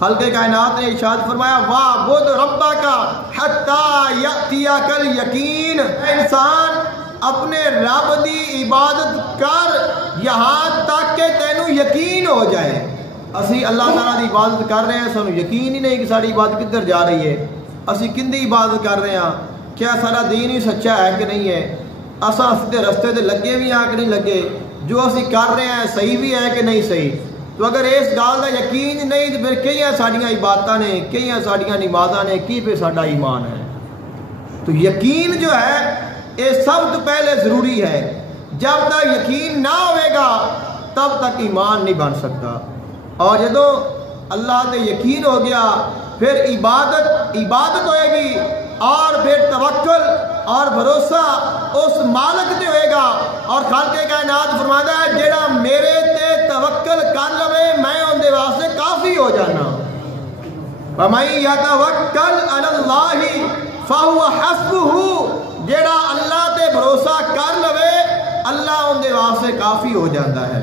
خلق کائنات نے ارشاد فرمایا وَاعْبُدْ رَبَّكَ حَتَّى يَأْتِيَكَ الْيَقِينُ، انسان اپنے رب دی عبادت کر یہاں تک کہ تینوں یقین ہو جائے۔ اسی اللہ تعالیٰ دی عبادت کر رہے ہیں، سانوں یقین ہی نہیں کہ ساری عبادت کدھر جا رہی ہے، اسی کندی عبادت کر رہے ہیں، کیا سارا دین ہی سچا ہے کہ نہیں ہے، اساں سیدھے رستے تے لگے بھی ہیں کہ نہیں لگے، جو اسی کر رہے ہیں صحیح بھی ہے کہ نہیں صحیح۔ تو اگر اس گال کا یقین نہیں تو پھر کئی ساڑیاں عبادتاں نے، کئی ساڑیاں نمازاں نے، کی پھر ساڈا ایمان ہے؟ تو یقین جو ہے یہ سب تو پہلے ضروری ہے، جب تک یقین نہ ہوئے گا تب تک ایمان نہیں بن سکتا۔ اور جدو اللہ تے یقین ہو گیا پھر عبادت ہوئے گی، اور پھر توکل اور بھروسہ اس مالک تے ہوئے گا۔ اور خالق کائنات فرماتا ہے جیڑا میرے تے توکل کر لوے میں ان دے واسطے کافی ہو جانا۔ وَمَن يَتَوَكَّلْ عَلَى اللَّهِ فَهُوَ حَسْبُهُ، جیڑا اللہ تے بھروسہ کر لوے اللہ ان دے واسطے کافی ہو جاتا ہے۔